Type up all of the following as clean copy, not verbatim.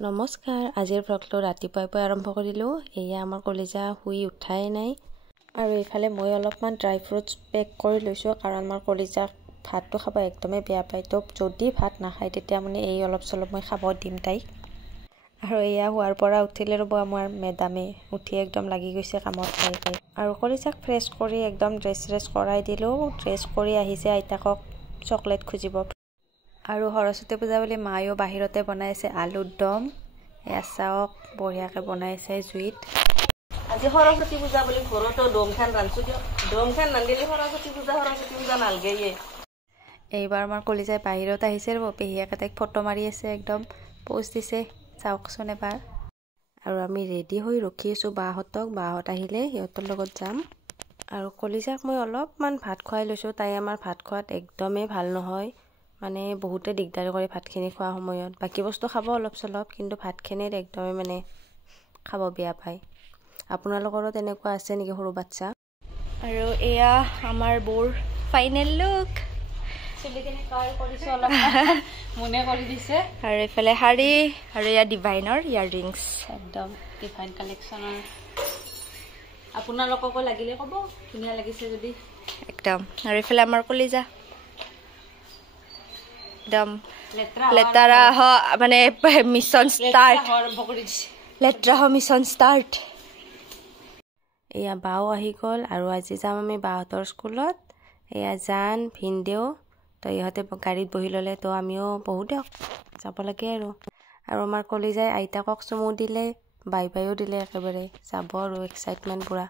নমস্কাৰ, আজিৰ ব্লগটো ৰাতিপুৱাই আৰম্ভ কৰিলোঁ। এয়া আমাৰ কলিজা শুই উঠাই নাই আৰু এইফালে মই অলপমান ড্ৰাই ফ্ৰুটছ পেক কৰি লৈছোঁ কাৰণ আমাৰ কলিজাক ভাতটো খাব একদমেই বেয়া পায়। তো যদি ভাত নাখায় তেতিয়া মানে এই অলপ চলপ মই খাব দিম তাইক। আৰু এয়া হোৱাৰ পৰা উঠিলে ৰ'ব আমাৰ মেডামে উঠি একদম লাগি গৈছে কামত খাই আৰু কলিজাক ফ্ৰেছ কৰি একদম ড্ৰেছ কৰাই দিলোঁ। ড্ৰেছ কৰি আহিছে আইতাকক চকলেট খুজিব। আৰু সৰস্বতী পূজা বুলি মায়েও বাহিৰতে বনাইছে আলুৰ দম। এয়া চাওক বঢ়িয়াকৈ বনাইছে জুইত। আজি সৰস্বতী পূজা বুলি ঘৰতো দমখান ৰান্ধছো দিয়ক। দমখান ৰান্ধিলে সৰস্বতী পূজা নালগেয়ে। এইবাৰ আমাৰ কলিজাই বাহিৰত আহিছে ৰ'ব, পেহীয়েকে তাইক ফটো মাৰি আছে, একদম পোষ্ট দিছে, চাওকচোন এবাৰ। আৰু আমি ৰেডি হৈ ৰখি আছোঁ বাহঁতক। বাহঁত আহিলে সিহঁতৰ লগত যাম। আৰু কলিজাক মই অলপমান ভাত খুৱাই লৈছোঁ। তাই আমাৰ ভাত খোৱাত একদমেই ভাল নহয়, মানে বহুতে দিগদাৰ কৰে ভাতখিনি খোৱা সময়ত। বাকী বস্তু খাব অলপ চলপ, কিন্তু ভাতখিনিত একদমেই মানে খাব বেয়া পায়। আপোনালোকৰো তেনেকুৱা আছে নেকি সৰু বাচ্ছা? আৰু এয়া আমাৰ বোৰ ফাইনেল লুক। চুলিখিনি কালাৰ কৰিছো অলপ মনে কৰি দিছে। আৰু এইফালে শাৰী আৰু এয়া ডিভাইনৰ ইয়াৰৰিংছ, একদম ডিভাইন কালেকশ্যনৰ। আপোনালোককো লাগিলে ক'ব ধুনীয়া লাগিছে যদি একদম। আৰু এইফালে আমাৰ কলিজা একদম লেতেৰা মানে মিছন ষ্টাৰ্ট, লেতেৰা মিছন ষ্টাৰ্ট। এয়া বাও আহি গ'ল আৰু আজি যাম আমি বাহঁতৰ স্কুলত। এয়া জান ভিনদেউ, তো ইহঁতে গাড়ীত বহি ল'লে, তো আমিও বহু দিয়ক যাব লাগে আৰু আমাৰ কলিজাই আইতাকক চুমু দিলে, বাই বাইও দিলে, একেবাৰে যাব আৰু এক্সাইটমেণ্ট পুৰা।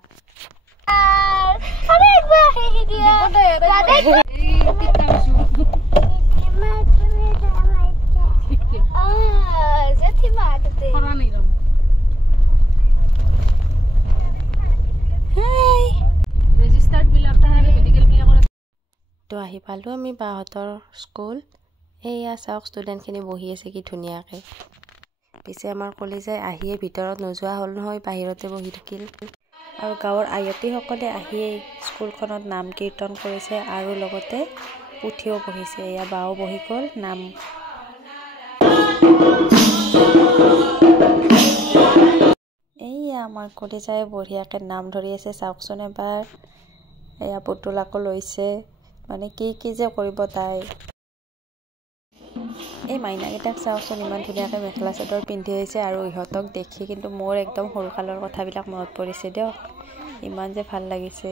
তো আহি পালোঁ আমি বাহঁতৰ স্কুল। এয়া চাওক ষ্টুডেণ্টখিনি বহি আছে কি ধুনীয়াকৈ। পিছে আমাৰ কলিজাই আহিয়ে ভিতৰত নোযোৱা হ'ল নহয়, বাহিৰতে বহি থাকিল। আৰু গাঁৱৰ আয়তীসকলে আহিয়েই স্কুলখনত নাম কীৰ্তন কৰিছে আৰু লগতে পুথিও পঢ়িছে। এয়া বাও বহি গ'ল নাম। এয়া আমাৰ কলিজাই বঢ়িয়াকৈ নাম ধৰি আছে, চাওকচোন এবাৰ। এয়া পুতুলাকো লৈছে, মানে কি যে কৰিব তাই। এই মাইনাকেইটাক চাওকচোন ইমান ধুনীয়াকৈ মেখেলা চাদৰ পিন্ধি আহিছে আৰু ইহঁতক দেখি কিন্তু মোৰ একদম সৰুকালৰ কথাবিলাক মনত পৰিছে দিয়ক, ইমান যে ভাল লাগিছে।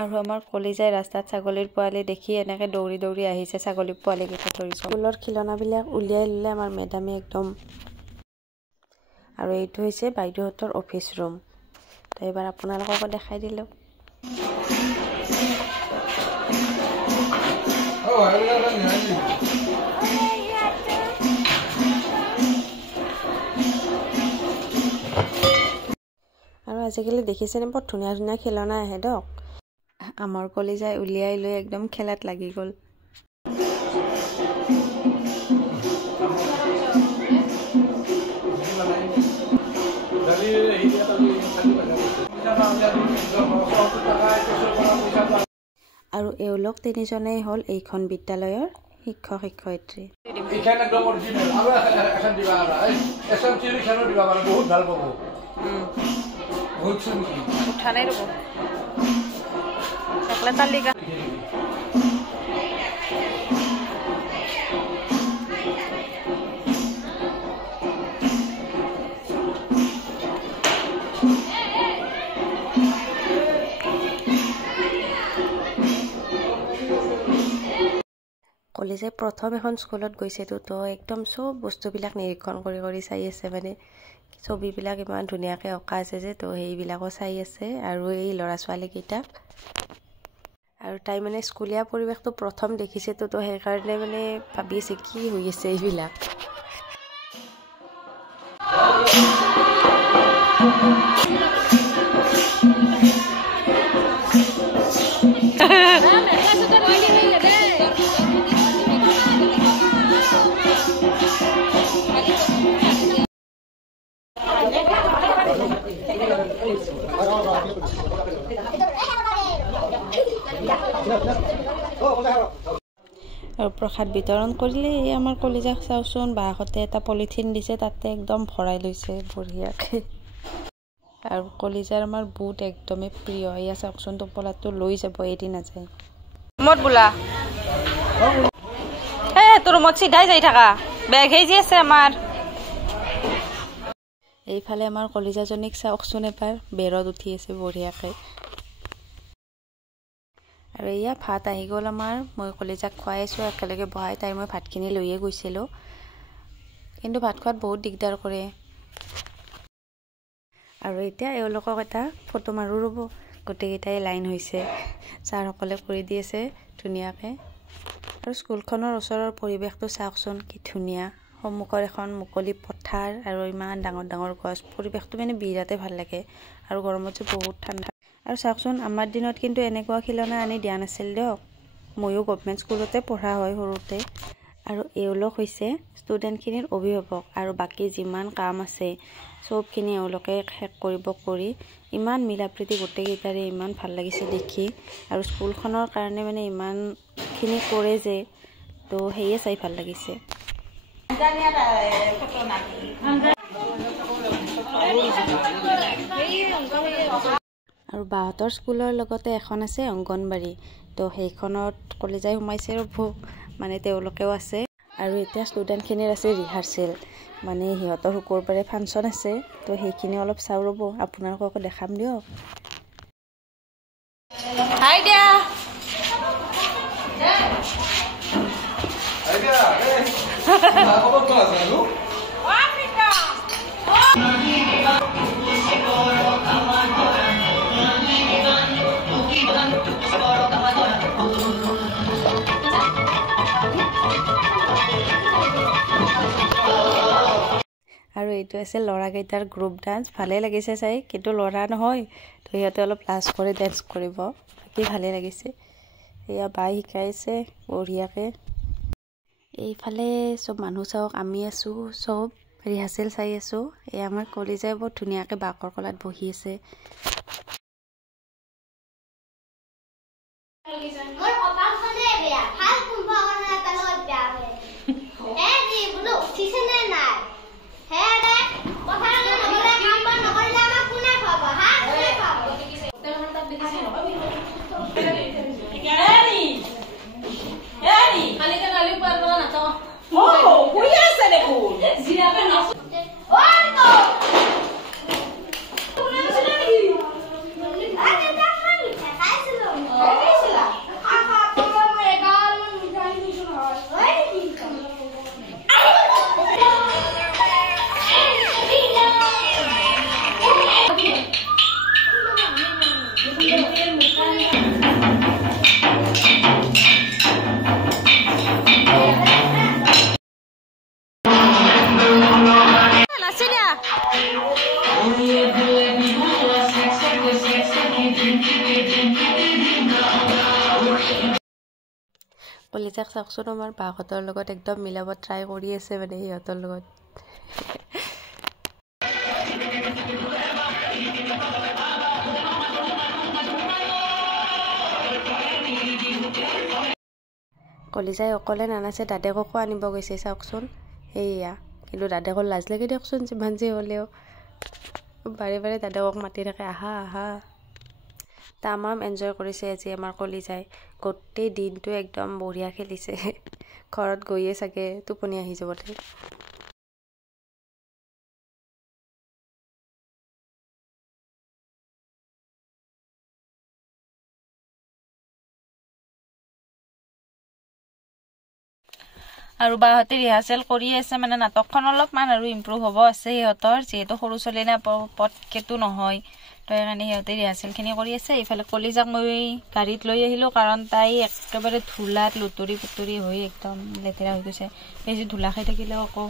আৰু আমাৰ কলিজাই ৰাস্তাত ছাগলীৰ পোৱালি দেখি এনেকৈ দৌৰি দৌৰি আহিছে ছাগলী পোৱালিকেইটা ধৰিছে। স্কুলৰ খিলনাবিলাক উলিয়াই ল'লে আমাৰ মেডামে একদম। আৰু এইটো হৈছে বাইদেউহঁতৰ অফিচ ৰুম। তো এইবাৰ আপোনালোককো দেখাই দিলোঁ। আৰু আজিকালি দেখিছেনে বৰ ধুনীয়া ধুনীয়া খিলনা আহে দিয়ক। আমাৰ কলিজাই উলিয়াই লৈ একদম খেলাত লাগি গ'ল। আৰু এওঁলোক তিনিজনেই হ'ল এইখন বিদ্যালয়ৰ শিক্ষক শিক্ষয়িত্ৰী। উঠা নাই ৰ'ব তালিকা। কলিজাই প্ৰথম এখন স্কুলত গৈছেতো, তো একদম চব বস্তুবিলাক নিৰীক্ষণ কৰি চাই আছে, মানে ছবিবিলাক ইমান ধুনীয়াকৈ অঁকা আছে যে, তো সেইবিলাকো চাই আছে আৰু এই ল'ৰা ছোৱালীকেইটাক। আৰু তাই মানে স্কুলীয়া পৰিৱেশটো প্ৰথম দেখিছেতো, তো সেইকাৰণে মানে ভাবি আছে কি হৈ আছে এইবিলাক। আৰু প্ৰসাদ বিতৰণ কৰিলে এই আমাৰ কলিজাক চাওচোন বাহঁতে এটা পলিথিন দিছে তাতে একদম ভৰাই লৈছে বঢ়িয়াকৈ আৰু কলিজাৰ আমাৰ বহুত একদমেই প্ৰিয় এয়া চাওকচোন টোপোলাটো লৈ যাব এৰি নাযায় মত বোলা তোৰ ৰুমত চিধাই যাই থাকা বেগ হেজি আছে আমাৰ এইফালে আমাৰ কলিজাজনীক চাওকচোন এবাৰ বেৰত উঠি আছে বঢ়িয়াকৈ আৰু এয়া ভাত আহি গ'ল আমাৰ মই কলিজাক খুৱাই আছোঁ একেলগে বহাই তাই মই ভাতখিনি লৈয়ে গৈছিলোঁ কিন্তু ভাত খোৱাত বহুত দিগদাৰ কৰে আৰু এতিয়া এওঁলোকক এটা ফটো মাৰোঁ ৰ'ব গোটেইকেইটাই লাইন হৈছে ছাৰসকলে কৰি দি আছে ধুনীয়াকৈ আৰু স্কুলখনৰ ওচৰৰ পৰিৱেশটো চাওকচোন কি ধুনীয়া সন্মুখৰ এখন মুকলি পথাৰ আৰু ইমান ডাঙৰ ডাঙৰ গছ পৰিৱেশটো মানে বিৰাটেই ভাল লাগে আৰু গৰমত যে বহুত ঠাণ্ডা আৰু চাওকচোন আমাৰ দিনত কিন্তু এনেকুৱা খিলনা আনি দিয়া নাছিল দিয়ক ময়ো গভমেণ্ট স্কুলতে পঢ়া হয় সৰুতে আৰু এওঁলোক হৈছে ষ্টুডেণ্টখিনিৰ অভিভাৱক আৰু বাকী যিমান কাম আছে চবখিনি এওঁলোকে শেষ কৰিব কৰি ইমান মিলা প্ৰীতি গোটেইকেইটাৰে ইমান ভাল লাগিছে দেখি আৰু স্কুলখনৰ কাৰণে মানে ইমানখিনি কৰে যে তো সেয়ে চাই ভাল লাগিছে আৰু বাহঁতৰ স্কুলৰ লগতে এখন আছে অংগনবাড়ী তো সেইখনত কলিজাই সোমাইছে ৰ'ব মানে তেওঁলোকেও আছে আৰু এতিয়া ষ্টুডেণ্টখিনিৰ আছে ৰিহাৰ্চেল মানে সিহঁতৰ শুকুৰবাৰে ফাংচন আছে তো সেইখিনি অলপ চাওঁ ৰ'ব আপোনালোককো দেখাম দিয়ক হাই দিয়া আৰু এইটো আছে ল'ৰাকেইটাৰ গ্ৰুপ ডান্স ভালেই লাগিছে চাই কিন্তু ল'ৰা নহয় তো সিহঁতে অলপ লাজ কৰি ডেন্স কৰিব বাকী ভালেই লাগিছে এয়া বাই শিকাইছে বঢ়িয়াকৈ এইফালে চব মানুহ চাওক আমি আছোঁ চব ৰিহাৰ্চেল চাই আছোঁ এই আমাৰ কলিজাই বৰ ধুনীয়াকৈ বাকৰ কলাত বহি আছে কলিজাক চাওকচোন আমাৰ বাহঁতৰ লগত একদম মিলাব ট্ৰাই কৰি আছে মানে সিহঁতৰ লগত কলিজাই অকলে নানাচে দাদেককো আনিব গৈছে চাওকচোন সেয়া কিন্তু দাদেকৰ লাজ লাগে দিয়কচোন যিমান যি হ'লেও বাৰে বাৰে দাদেকক মাতি থাকে আহা আহা তামাম এনজয় কৰিছে আজি আমাৰ কলিজাই গোটেই দিনটো একদম বঢ়িয়া খেলিছে ঘৰত গৈয়ে চাগে টোপনি আহি যাব তাই আৰু বাহঁতে ৰিহাৰ্চেল কৰি আছে মানে নাটকখন অলপমান আৰু ইম্প্ৰুভ হ'ব আছে সিহঁতৰ যিহেতু সৰু ছোৱালী না পটকেতো নহয় তো সেইকাৰণে সিহঁতে ৰিহাৰ্চেলখিনি কৰি আছে এইফালে কলিজাক মই গাড়ীত লৈ আহিলোঁ কাৰণ তাই একেবাৰে ধূলাত লুতুৰি পুতুৰি হৈ একদম লেতেৰা হৈ গৈছে বেছি ধূলা খাই থাকিলেও আকৌ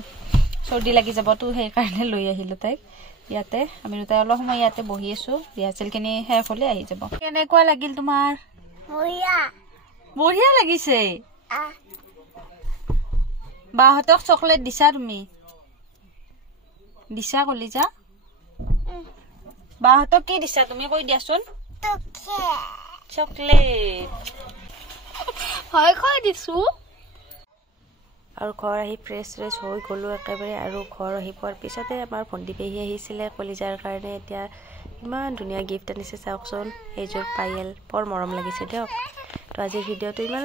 চৰ্দি লাগি যাবতো সেইকাৰণে লৈ আহিলোঁ তাইক ইয়াতে আমি দুটাই অলপ সময় ইয়াতে বহি আছোঁ ৰিহাৰ্চেলখিনি শেষ হ'লে আহি যাব কেনেকুৱা লাগিল তোমাৰ বঢ়িয়া লাগিছে বাহঁতক চকলেট দিছা তুমি দিছা কলিজা বাহঁতক কি দিছা তুমি কৈ দিয়াচোন চকলেট হয় কৈ দিছো আৰু ঘৰ আহি ফ্ৰেছ হৈ গ'লোঁ একেবাৰে। আৰু ঘৰ আহি পোৱাৰ পিছতে আমাৰ ভণ্টি পেহী আহিছিলে কলিজাৰ কাৰণে। এতিয়া ইমান ধুনীয়া গিফ্ট আনিছে চাওকচোন, এইযোৰ পায়েল, বৰ মৰম লাগিছে দিয়ক। তো আজিৰ ভিডিঅ'টো ইমান